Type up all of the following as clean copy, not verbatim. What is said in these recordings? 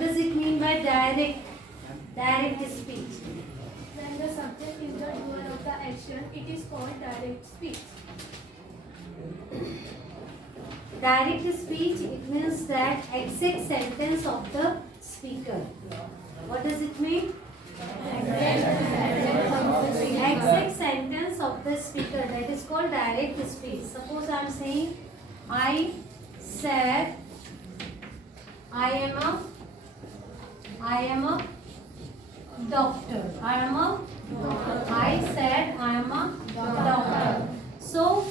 does it mean by direct? Direct speech. When the subject is the doer of the action, it is called direct speech. Direct speech, it means that exact sentence of the speaker. What does it mean? Exact sentence of the speaker. That is called direct speech. Suppose I am saying, I said, I am a doctor. I said I am a doctor. So,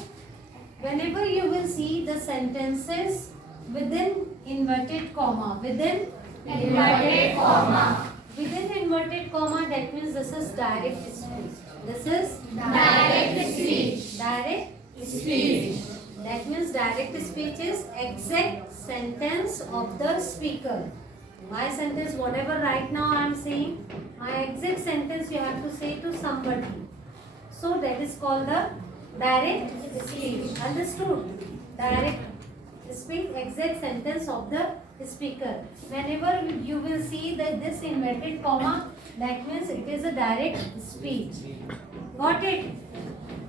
whenever you will see the sentences within inverted comma, within inverted comma, that means this is direct speech. This is Direct speech. direct Speech. That means direct speech is exact sentence of the speaker. My sentence, whatever right now I am saying, my exact sentence you have to say to somebody. So that is called the direct speech. Understood? Direct speech, exact sentence of the speaker. Whenever you will see that this inverted comma, that means it is a direct speech. Got it?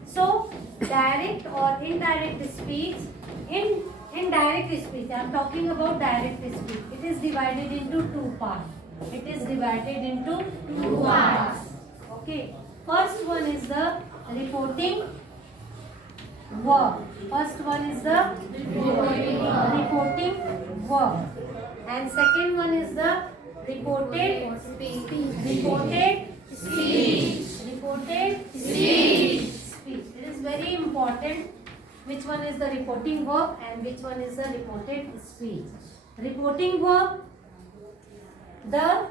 So, direct or indirect speech. In direct speech, I am talking about direct speech. It is divided into two parts. Okay. First one is the reporting verb. Reporting verb. And second one is the reported speech. It is very important which one is the reporting verb and which one is the reported speech. Reporting verb, the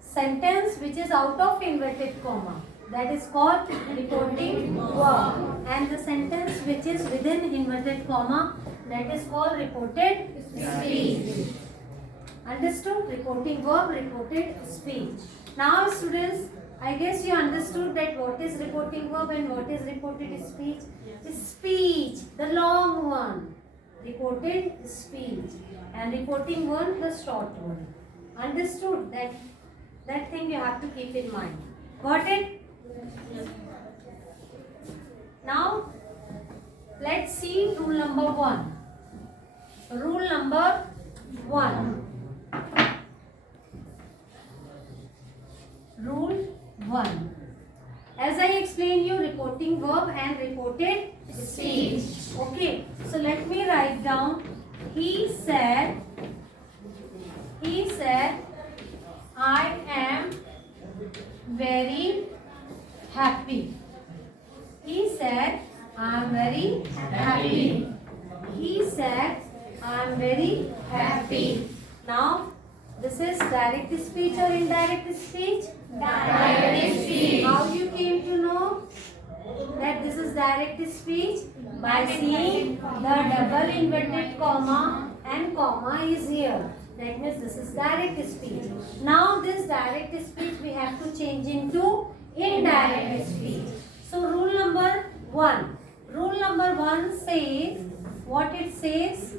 sentence which is out of inverted comma, that is called reporting verb, and the sentence which is within inverted comma, that is called reported speech. Understood? Reporting verb, reported speech. Now students, I guess you understood that what is reporting verb and what is reported speech. Speech, the long one, reported speech, and reporting one, the short one. Understood? That thing you have to keep in mind. Got it? Now, let's see rule number 1. Rule number 1. Rule 1. As I explained you, reporting verb and reported speech. Okay, so let me write down. He said, I am very happy. He said, I am very happy. He said, I am very happy. Now, this is direct speech or indirect speech? Direct speech. How you came to know that this is direct speech? By seeing the double inverted comma and comma is here. That means this is direct speech. Now this direct speech we have to change into indirect speech. So rule number 1. Rule number 1 says, what it says?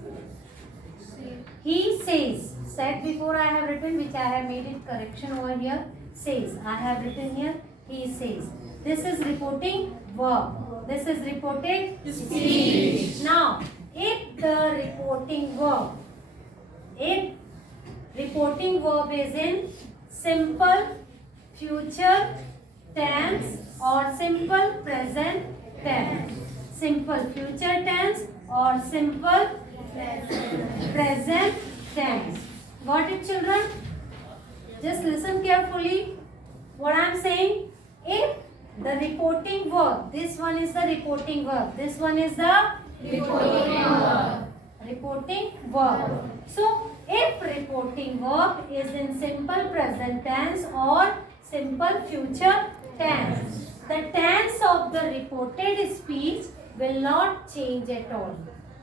He says. Said before I have written, which I have made it correction over here. Says. I have written here. He says. This is reporting verb. This is reported speech. Now, if the reporting verb is in simple future tense or simple present tense. Simple future tense or simple present tense. Got it, children? Just listen carefully. What I am saying, if the reporting verb, this one is the reporting verb, this one is the reporting verb. So, if reporting verb is in simple present tense or simple future tense, the tense of the reported speech will not change at all.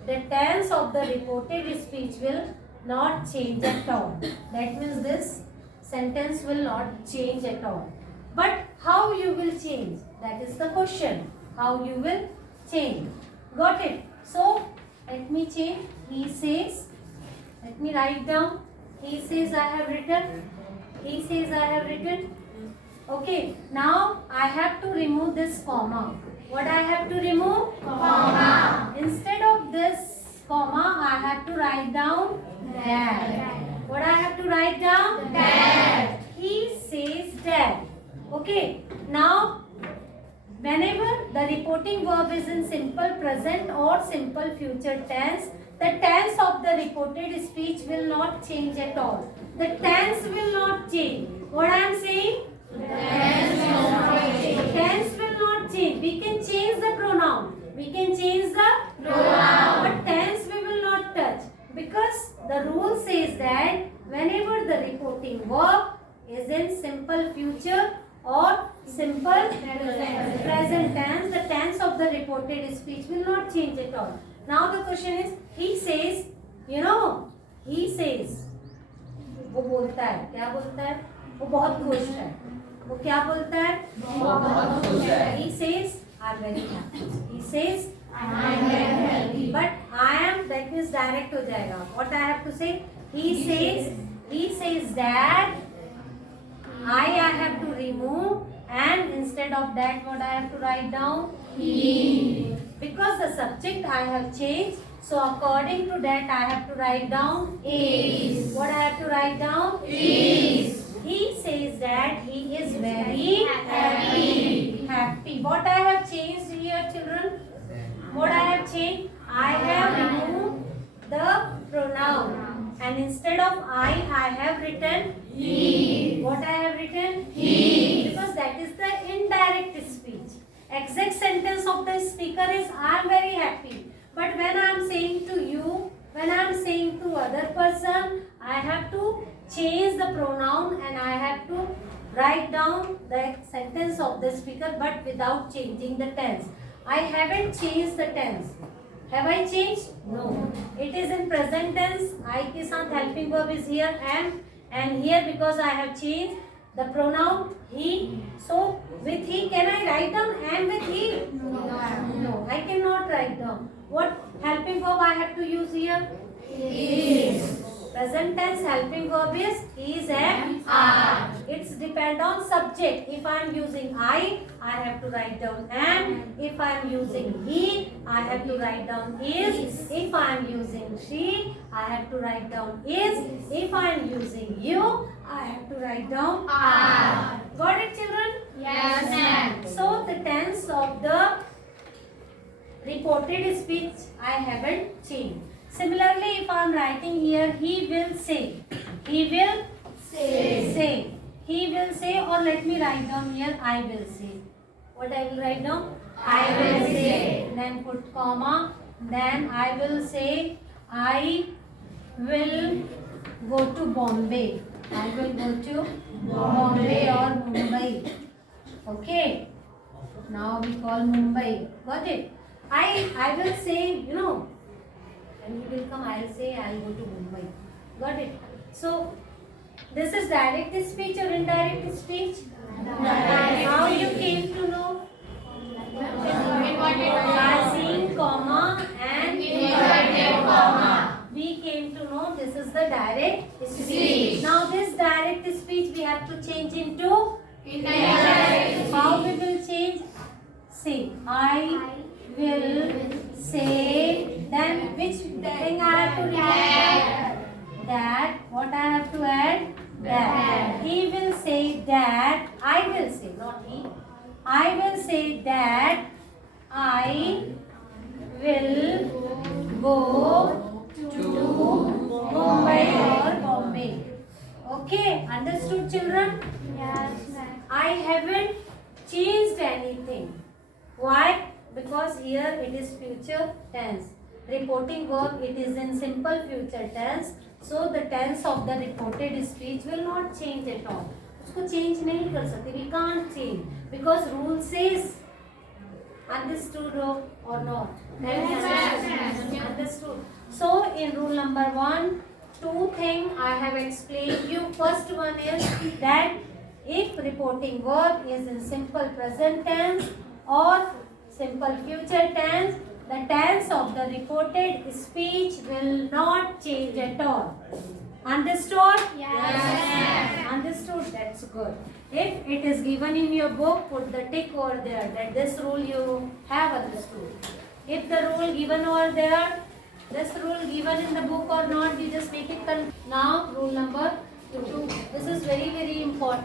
The tense of the reported speech will not change at all. That means this sentence will not change at all. But how you will change? That is the question. How you will change? Got it? So, let me change. He says. Let me write down. He says I have written. He says I have written. Okay, now I have to remove this comma. What I have to remove? Comma. Instead of this comma, I have to write down that. What I have to write down? That. He says that. Okay, now whenever the reporting verb is in simple present or simple future tense, the tense of the reported speech will not change at all. The tense will not change. What I am saying? Tense will not change. We can change the pronoun. We can change the pronoun. But tense we will not touch. Because the rule says that whenever the reporting verb is in simple future or simple present tense, the tense of the reported speech will not change at all. Now the question is, he says, he says. वो बोलता है, क्या बोलता है? वो बहुत खुश है. वो क्या बोलता है? बहुत खुश है. He says, I'm very happy. He says, I'm very happy. But I am, that means direct हो जाएगा. What I have to say? He says that I have to remove, and instead of that, what I have to write down? He. Because the subject I have changed, so according to that I have to write down is. What I have to write down? Is. He says that he is very happy. What I have changed here, children? What I have changed? I have removed the pronoun, and instead of I have written he. What I have written? He. Because that is the indirect speech. Exact sentence of the speaker is I am very happy. But when I am saying to you, when I am saying to other person, I have to change the pronoun and I have to write down the sentence of the speaker, but without changing the tense. I haven't changed the tense. Have I changed? No. It is in present tense. I के साथ helping verb is here, and here because I have changed the pronoun he. So with he, can I write down am with he? No, I cannot write down. What helping verb I have to use here? Is. Present tense helping verb is is and are. It's depend on subject. If I am using I have to write down am. If I am using he, I have to write down is. If I am using she, I have to write down is. If I am using you, I have to write down are. Got it, children? Yes, ma'am. So the tense of the reported speech I haven't changed. Similarly, if I am writing here, he will say. He will say. He will say, or let me write down here, I will say. What I will write down? I will say. Then put comma. Then I will say, I will go to Bombay. I will go to Bombay or Mumbai. Okay. Now we call Mumbai. Got it? I will say, and he will come, I will say, I will go to Mumbai. Got it? So, this is direct speech or indirect speech? How you came to know? By seeing comma and inverted comma. We came to know this is the direct speech. Now, this direct speech we have to change into indirect. How we will change? Say, I will say. Then which thing I have to add? That. What I have to add? That. He will say that. I will say, not he. I will say that I will go to Mumbai or Bombay. Okay, understood, children? Yes, ma'am. I haven't changed anything. Why? Because here it is future tense. Reporting verb, it is in simple future tense. So the tense of the reported speech will not change at all. उसको change नहीं कर सकते. We can't change because rule says. Understood or not? Understood. So in rule number 1, 2 things I have explained you. First one is that if reporting verb is in simple present tense or simple future tense, the tense of the reported speech will not change at all. Understood? Yes. Understood? That's good. If it is given in your book, put the tick over there that this rule you have understood. If the rule given over there, this rule given in the book or not, you just make it. Now, rule number 2. This is very, very important.